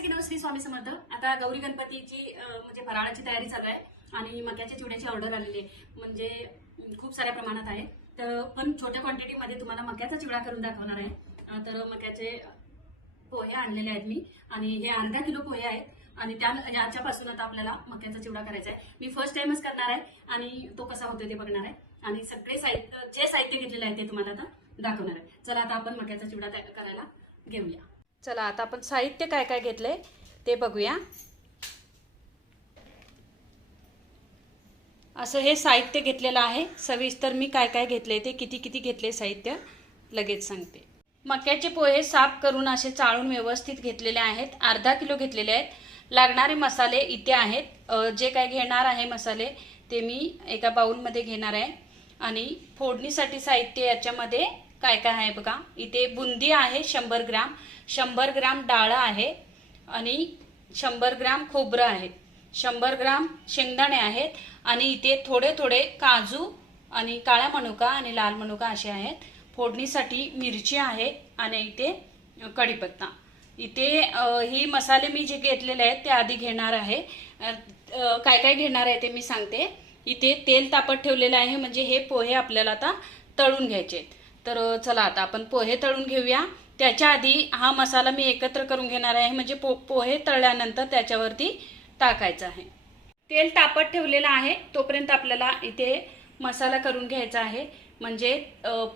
सगळ्यांना श्री स्वामी समर्थ. आता गौरी गणपतीची म्हणजे फराळाची तयारी चालू आहे आणि मक्याच्या चिवड्याची ऑर्डर आलेली आहे. म्हणजे खूप साऱ्या प्रमाणात आहे. तर पण छोट्या क्वांटिटीमध्ये तुम्हाला मक्याचा चिवडा करून दाखवणार आहे. तर मक्याचे पोहे आणलेले आहेत मी. आणि हे अर्धा किलो पोहे आहेत. आणि त्या याच्यापासून आता आपल्याला मक्याचा चिवडा करायचा आहे. मी फर्स्ट टाइमच करणार आहे आणि तो कसा होतो ते बघणार आहे. आणि सगळे साहित्य जे साहित्य घेतलेले आहे ते तुम्हाला आता दाखवणार आहे. चला आता आपण मक्याचा चिवडा तयार करायला घेऊया. चला आता आपण साहित्य काय काय घेतलंय ते बघूया. असं हे साहित्य घेतलेलं आहे. सविस्तर मी काय काय घेतले ते किती किती घेतले साहित्य लगेच सांगते. मक्याचे पोहे साफ करून असे चाळून व्यवस्थित घेतलेले आहेत. अर्धा किलो घेतलेले आहेत. लागणारे मसाले इथे आहेत. जे काय घेणार आहे मसाले ते मी एका बाऊलमध्ये घेणार आहे. आणि फोडणीसाठी साहित्य याच्यामध्ये काय काय आहे बघा? इथे बुंदी आहे शंभर ग्राम. शंभर ग्राम डाळ आहे आणि शंभर ग्राम खोबरं आहे. शंभर ग्राम शेंगदाणे आहेत आणि इथे थोडे थोडे काजू आणि काळा मनुका आणि लाल मनुका असे आहेत. फोडणीसाठी मिरची आहे आणि इथे कढीपत्ता. इथे ही मसाले मी जे घेतलेले आहेत ते आधी घेणार आहे. काय काय घेणार आहे ते मी सांगते. इथे तेल तापत ठेवलेलं आहे म्हणजे हे पोहे आपल्याला आता तळून घ्यायचे आहेत. तर चला आता आपण पोहे तळून घेऊया. त्याच्या आधी हा मसाला मी एकत्र करून घेणार आहे. म्हणजे पो पोहे तळल्यानंतर त्याच्यावरती टाकायचं आहे. तेल तापत ठेवलेलं आहे. तोपर्यंत आपल्याला इथे मसाला करून घ्यायचा आहे. म्हणजे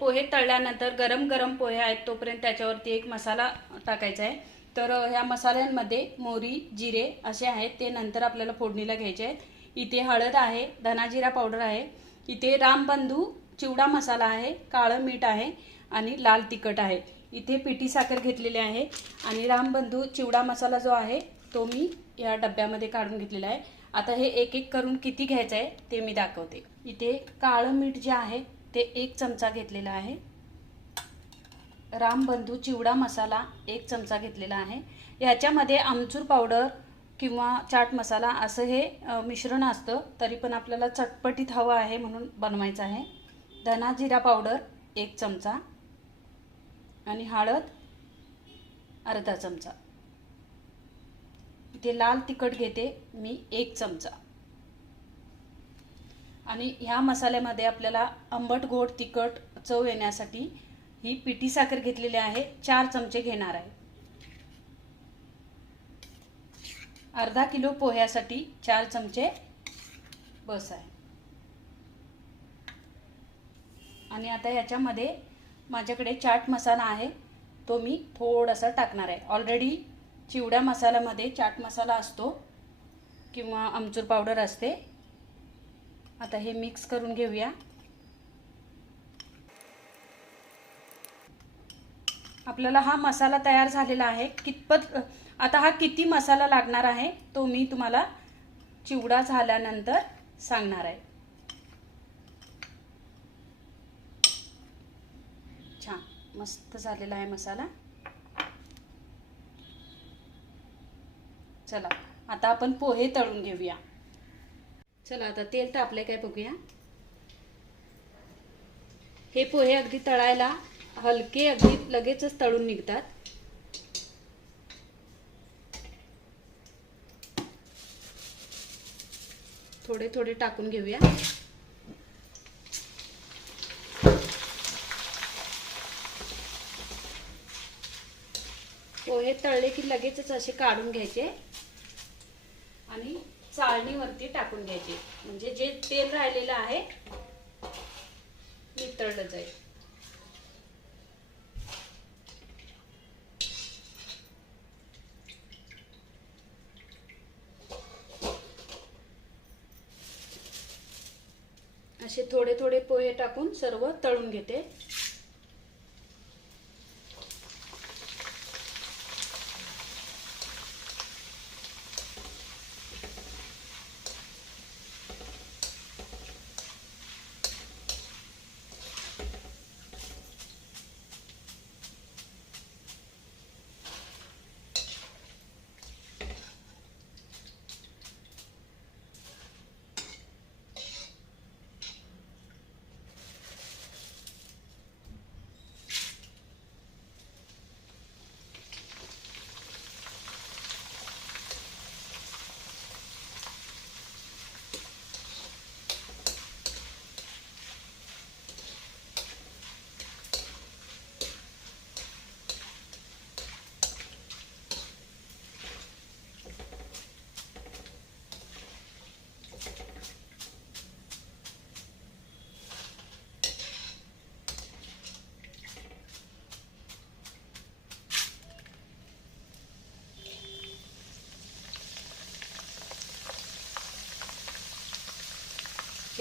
पोहे तळल्यानंतर गरम गरम पोहे आहेत तोपर्यंत त्याच्यावरती एक मसाला टाकायचा आहे. तर ह्या मसाल्यांमध्ये मोरी जिरे असे आहेत ते नंतर आपल्याला फोडणीला घ्यायचे आहेत. इथे हळद आहे धनाजिरा पावडर आहे. इथे रामबंधू चिवडा मसाला आहे काळं मीठ आहे आणि लाल तिखट आहे. इथे पिठी साखर घेतलेली आहे आणि रामबंधू चिवडा मसाला जो आहे तो मी या डब्यामध्ये काढून घेतलेला आहे. आता हे एक एक करून किती घ्यायचं आहे ते मी दाखवते. इथे काळं मीठ जे आहे ते एक चमचा घेतलेला आहे. रामबंधू चिवडा मसाला एक चमचा घेतलेला आहे. ह्याच्यामध्ये आमचूर पावडर किंवा चाट मसाला असं हे मिश्रण असतं तरी पण आपल्याला चटपटीत हवं आहे म्हणून बनवायचं आहे. धना जिरा पावडर एक चमचा आणि हळद अर्धा चमचा. इथे लाल तिखट घेते मी एक चमचा. आणि ह्या मसाल्यामध्ये आपल्याला आंबट गोड तिखट चव येण्यासाठी ही पिठी साखर घेतलेली आहे. चार चमचे घेणार आहे. अर्धा किलो पोह्यासाठी चार चमचे बस आहे. आणि आता याच्यामध्ये माझ्याकडे चाट मसाला आहे तो मी थोडासा टाकणार आहे. ऑलरेडी चिवड्या मसाल्यामध्ये चाट मसाला असतो किंवा आमचूर पावडर असते. आता हे मिक्स करून घेऊया. आपल्याला हा मसाला तयार झालेला आहे. कितपत आता हा किती मसाला लागणार आहे तो मी तुम्हाला चिवडा झाल्यानंतर सांगणार आहे. छान. मस्त झालेला आहे मसाला. चला आता आपण पोहे तळून घेऊया. चला आता तेल तापले काय बघूया. हे पोहे अगदी तळायला हलके अगदी लगेचच तळून निघतात. थोडे थोडे टाकून घेऊया पोहे तळले की लगेचच असे काढून घ्यायचे आणि चाळणीवरती टाकून घ्यायचे. म्हणजे जे तेल राहिलेलं आहे नितळलं जाईल. असे थोडे थोडे पोहे टाकून सर्व तळून घेते.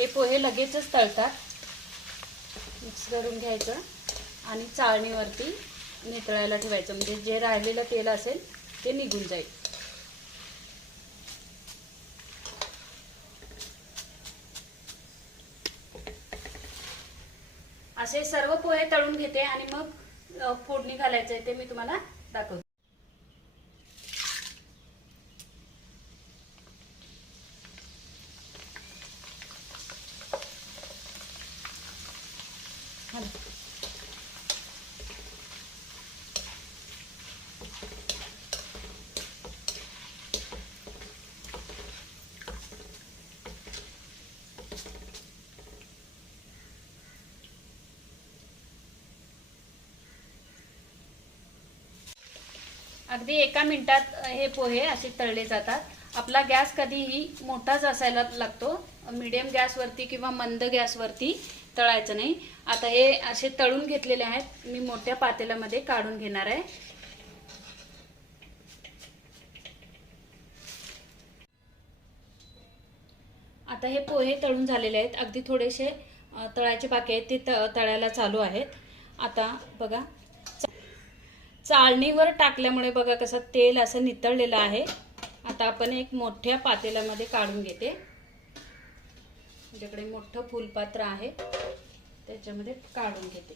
हे पोहे लगेचच तळतात. मिक्स करून घ्यायचं आणि चाळणीवरती नितळायला ठेवायचं. म्हणजे जे राहिलेलं तेल असेल ते निघून जाईल. असे सर्व पोहे तळून घेते आणि मग फोडणी घालायचं आहे ते मी तुम्हाला दाखवते. अगदी एका मिनिटात हे पोहे असे तळले जातात. आपला गॅस कधीही मोठाच असायला लागतो. मीडियम गॅसवरती किंवा मंद गॅसवरती तळायचं नाही. आता हे असे तळून घेतलेले आहेत. मी मोठ्या पातेल्यामध्ये काढून घेणार आहे. आता हे पोहे तळून झालेले आहेत. अगदी थोडेसे तळायचे बाकी आहेत. ते त तळायला चालू आहेत. आता बघा चाळणीवर टाकल्यामुळे बघा कसं तेल असं नितळलेलं आहे. आता आपण एक मोठ्या पातेल्यामध्ये काढून घेते. माझ्याकडे मोठं फुलपात्र आहे. त्याच्यामध्ये काढून घेते.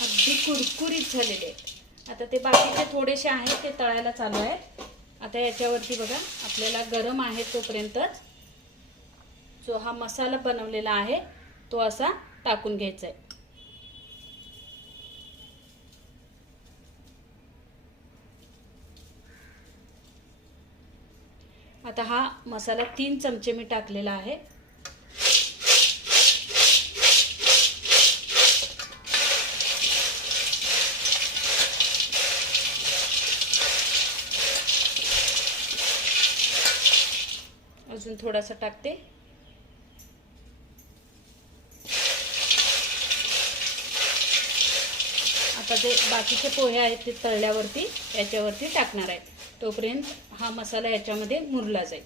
अगदी कुरकुरीत झालेले आहेत. आता ते बाकीचे थोडेसे आहेत ते तळायला चालू आहे. आता याच्यावरती बघा आपल्याला गरम आहे तोपर्यंतच जो हा मसाला बनवलेला आहे तो असा टाकून घ्यायचा आहे. आता हा मसाला तीन चमचे मी टाकलेला आहे. अजून थोडासा टाकते. आता जे बाकीचे पोहे आहेत ते तळल्यावरती याच्यावरती टाकणार आहेत तोपर्यंत हा मसाला याच्यामध्ये मुरला जाईल.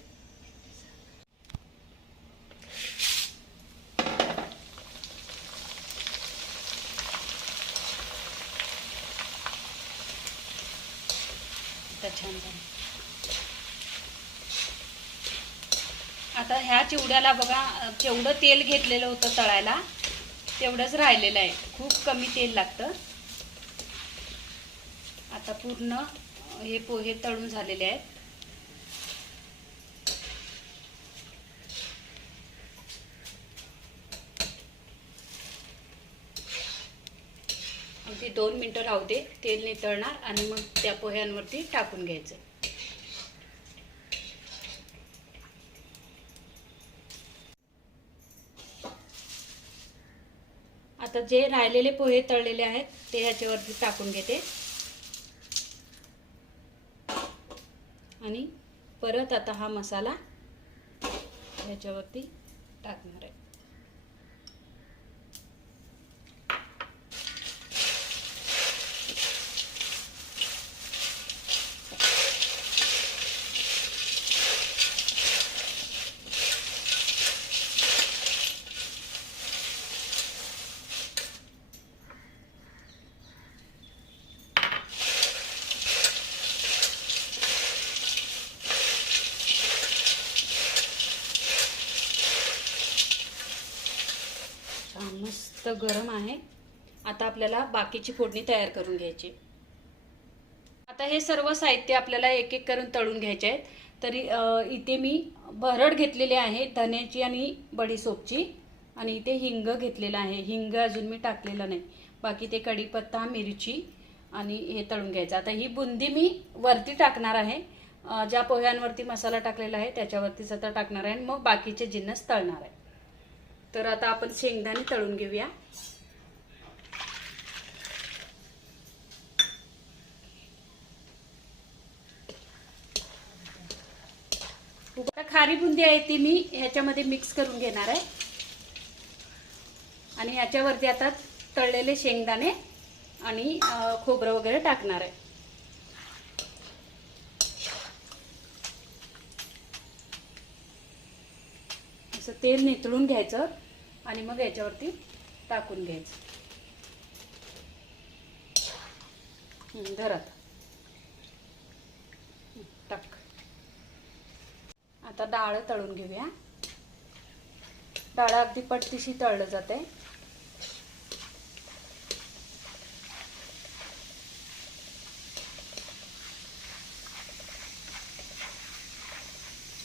आता छान झालं. आता ह्या चिवड्याला बघा जेवढं तेल घेतलेलं होतं तळायला तेवढंच राहिलेलं आहे. खूप कमी तेल लागतं. आता पूर्ण हे पोहे तळून झालेले आहेत. अगदी दोन मिनटं राहू दे तेल नितळणार आणि मग त्या पोह्यांवरती टाकून घ्यायचं. आता जे राहिलेले पोहे तळलेले आहेत ते ह्याच्यावरती टाकून घेते. आणि परत आता हा मसाला ह्याच्यावरती टाकणार आहे छान मस्त गरम आहे. आता आपल्याला बाकीची फोडणी तयार करून घ्यायची. आता हे सर्व साहित्य आपल्याला एक एक करून तळून घ्यायचे आहेत. तरी इथे मी भरड घेतलेली आहे धन्याची आणि बडीसोपची. आणि इथे हिंग घेतलेलं आहे. हिंग अजून मी टाकलेलं नाही. बाकी ते कढीपत्ता मिरची आणि हे तळून घ्यायचं. आता ही बुंदी मी वरती टाकणार आहे. ज्या पोह्यांवरती मसाला टाकलेला आहे त्याच्यावरतीच आता टाकणार आहे आणि मग बाकीचे जिन्नस तळणार आहे. तर आता आपण शेंगदाणे तळून घेऊया. आता खारी बुंदी आहे ती मी ह्याच्यामध्ये मिक्स करून घेणार आहे. आणि याच्यावरती आता तळलेले शेंगदाणे आणि खोबरं वगैरे टाकणार आहे. असं तेल नितळून घ्यायचं. आणि मग याच्यावरती टाकून घ्यायचं. हं, टाक. आता डाळ तळून घेऊया. डाळ अगदी पटतीशी तळलं जाते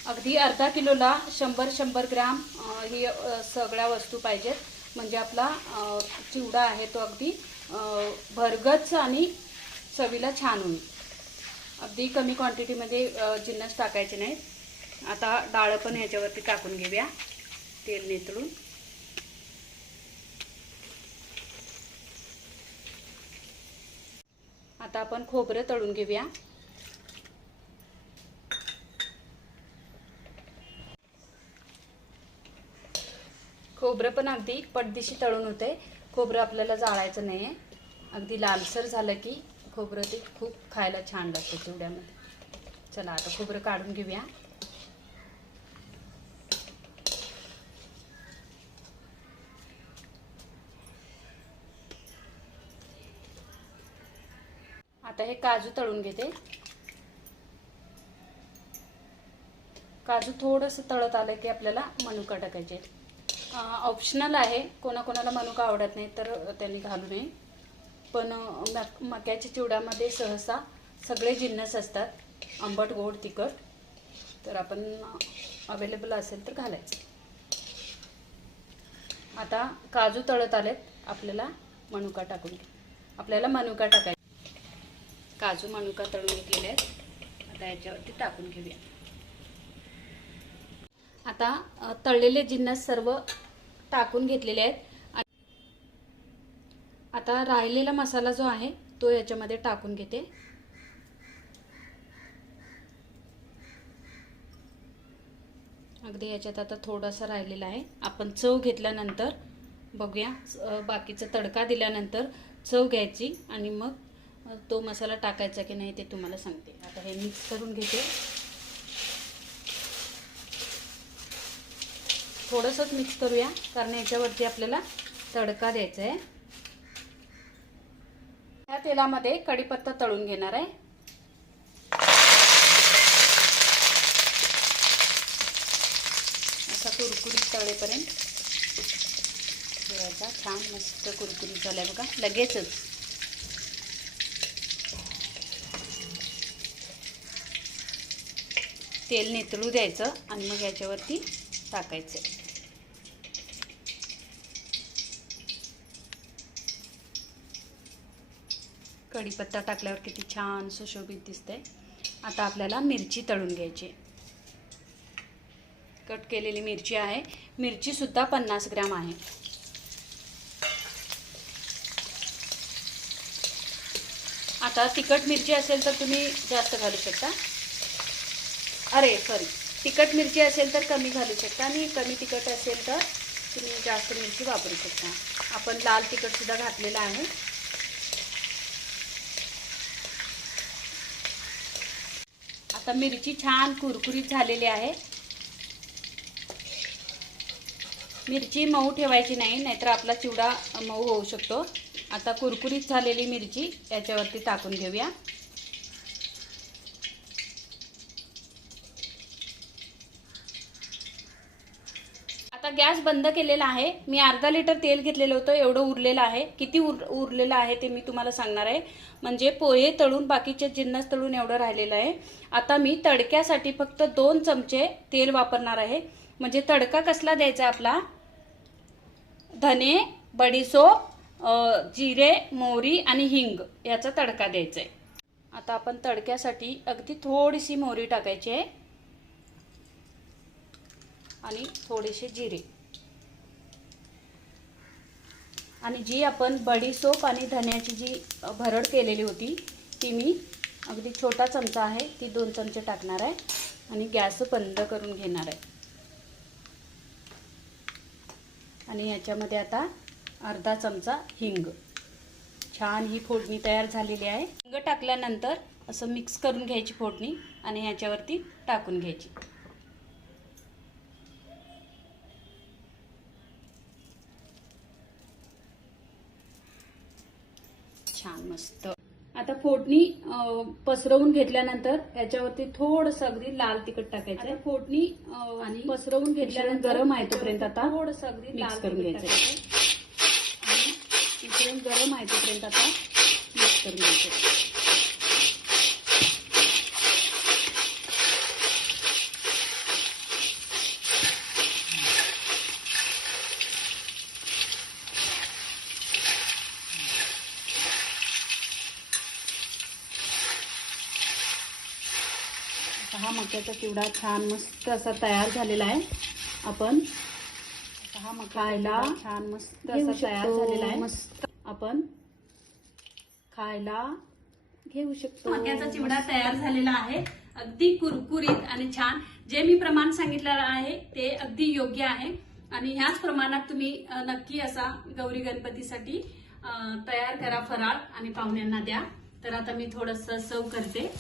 अगदी अर्धा किलोला शंभर शंभर ग्राम ही सगळ्या वस्तू पाहिजेत. म्हणजे आपला चिवडा आहे तो अगदी भरगच आणि चवीला छान होईल. अगदी कमी क्वांटिटीमध्ये जिन्नस टाकायचे नाहीत. आता डाळ पण ह्याच्यावरती टाकून घेऊया तेल नितळून. आता आपण खोबरं तळून घेऊया. खोबरं पण अगदी पटदिशी तळून होते. खोबरं आपल्याला जाळायचं नाही आहे अगदी लालसर झालं की खोबरं ते खूप खायला छान लागतं चिवड्यामध्ये चला आता खोबरं काढून घेऊया. आता हे काजू तळून घेते. काजू थोडंसं तळत आलं की आपल्याला मनुका टाकायचे ऑप्शनल आहे. कोणाकोणाला मनुका आवडत नाही तर त्यांनी घालू नये. पण मक मक्याच्या चिवड्यामध्ये सहसा सगळे जिन्नस असतात. आंबट गोड तिखट. तर आपण अवेलेबल असेल तर घालायचं. आता काजू तळत आलेत. आपल्याला मनुका टाकून आपल्याला मनुका टाकायचा. काजू मनुका तळून गेले आहेत. आता याच्यावरती टाकून घेऊया. आता तळलेले जिन्नस सर्व टाकून घेतलेले आहेत. आता राहिलेला मसाला जो आहे तो याच्यामध्ये टाकून घेते. अगदी याच्यात आता थोडासा राहिलेला आहे. आपण चव घेतल्यानंतर बघूया. बाकीचा तडका दिल्यानंतर चव घ्यायची आणि मग तो मसाला टाकायचा की नाही ते तुम्हाला सांगते. आता हे मिक्स करून घेते. थोडंसंच मिक्स करूया कारण याच्यावरती आपल्याला तडका द्यायचा आहे. त्या तेलामध्ये कढीपत्ता तळून घेणार आहे. असा कुरकुरीत तळेपर्यंत छान मस्त कुरकुरीत झालाय बघा. लगेचच. तेल नितळू द्यायचं आणि मग याच्यावरती टाकायचं. कढीपत्ता टाकल्यावर किती छान सुशोभित दिसतंय. आता आपल्याला मिरची तळून घ्यायची कट केलेली मिरची आहे. मिरची सुद्धा पन्नास ग्राम आहे. आता तिखट मिरची असेल तर तुम्ही जास्त घालू शकता. अरे सॉरी तिखट मिरची असेल तर कमी घालू शकता आणि कमी तिखट असेल तर तुम्ही जास्त मिरची वापरू शकता. आपण लाल तिखटसुद्धा घातलेलं आहे. आता मिरची छान कुरकुरीत झालेली आहे. मिरची मऊ ठेवायची नाही नाहीतर आपला चिवडा मऊ होऊ शकतो. आता कुरकुरीत झालेली मिरची याच्यावरती टाकून घेऊया आता गॅस बंद केलेला आहे. मी अर्धा लिटर तेल घेतलेलं होतं एवढं उरलेलं आहे. किती उर उरलेलं आहे ते मी तुम्हाला सांगणार आहे. म्हणजे पोहे तळून बाकीचे जिन्नस तळून एवढं राहिलेलं आहे. आता मी तडक्यासाठी फक्त दोन चमचे तेल वापरणार आहे. म्हणजे तडका कसला द्यायचा आपला? धने बडीसोप जिरे मोहरी आणि हिंग याचा तडका द्यायचा आहे. आता आपण तडक्यासाठी अगदी थोडीशी मोहरी टाकायची आहे. आणि थोडेसे जिरे. आणि जी आपण बडीसोप आणि धन्याची जी भरड केलेली होती ती मी अगदी छोटा चमचा आहे ती दोन चमचे टाकणार आहे आणि गॅस बंद करून घेणार आहे. आणि याच्यामध्ये आता अर्धा चमचा हिंग. छान ही फोडणी तयार झालेली आहे. हिंग टाकल्यानंतर असं मिक्स करून घ्यायची फोडणी आणि ह्याच्यावरती टाकून घ्यायची छान मस्त. आता फोडणी अं, पसरवून घेतल्यानंतर याच्यावरती थोडस अगदी लाल तिखट टाकायचं फोडणी अं, आणि पसरवून घेतल्यानंतर गरम आहे तोपर्यंत आता थोडस अगदी मिक्स करून घ्यायचं आणि मिश्रण गरम आहे तोपर्यंत आता मिक्स करून घ्यायचं आता हा मक्याचा चिवडा छान मस्त असा तयार झालेला आहे. आपण आता हा खायला छान मस्त असा तयार झालेला आहे. मस्त. आपण खायला घेऊ शकतो. मक्याचा चिवडा तयार झालेला आहे. अगदी कुरकुरीत आणि छान. जे मी प्रमाण सांगितलेलं आहे ते अगदी योग्य आहे. आणि ह्याच प्रमाणात तुम्ही नक्की असा गौरी गणपतीसाठी तयार करा फराळ आणि पाहुण्यांना द्या. तर आता मी थोडस सर्व करते.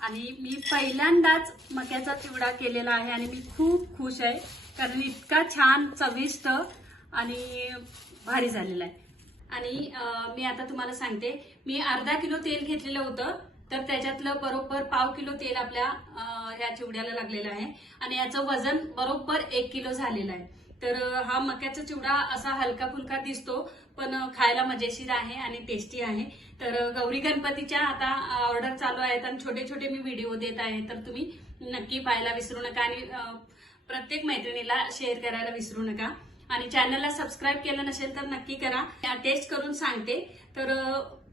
आणि मी पहिल्यांदाच मक्याचा चिवडा केलेला आहे आणि मी खूप खुश आहे. कारण इतका छान चविष्ट आणि भारी झालेला आहे. आणि मी आता तुम्हाला सांगते मी अर्धा किलो तेल घेतलेलं होतं तर त्याच्यातलं बरोबर पाव किलो तेल आपल्या ह्या चिवड्याला लागलेलं आहे. आणि याचं वजन बरोबर एक किलो झालेलं आहे. तर हा मक्याचा चिवडा असा हलका फुलका दिसतो पण खायला मजेशीर आहे आणि टेस्टी आहे. तर गौरी गणपतीच्या आता ऑर्डर चालू आहेत आणि छोटे छोटे मी व्हिडिओ देत आहे तर तुम्ही नक्की पाहायला विसरू नका आणि प्रत्येक मैत्रिणीला शेअर करायला विसरू नका. आणि चॅनलला सबस्क्राईब केलं नसेल तर नक्की करा. टेस्ट करून सांगते. तर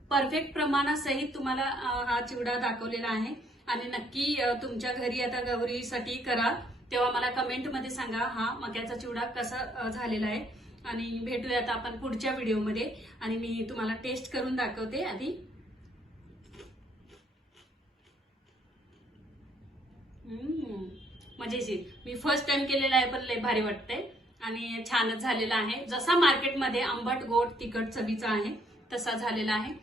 परफेक्ट प्रमाणासहित तुम्हाला हा चिवडा दाखवलेला आहे. आणि नक्की तुमच्या घरी आता गौरीसाठी करा. तेव्हा मला कमेंटमध्ये सांगा हा मक्याचा चिवडा कसा झालेला आहे? आणि भेटूया आपण पुढच्या व्हिडिओमध्ये आणि मी तुम्हाला टेस्ट करून दाखवते आधी. मजेशीर. मी फर्स्ट टाइम केलेला आहे पण लय भारी वाटतंय. आणि छानच झालेला आहे. जसा मार्केटमध्ये आंबट गोड तिखट चवीचा आहे तसा झालेला आहे.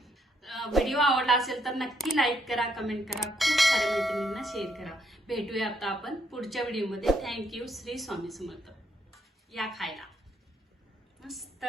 व्हिडिओ आवडला असेल तर नक्की लाईक करा कमेंट करा. खूप साऱ्या मैत्रिणींना शेअर करा. भेटूया आता आपण पुढच्या व्हिडिओमध्ये. Thank you Shri Swami Samarth. या खायला. मस्त.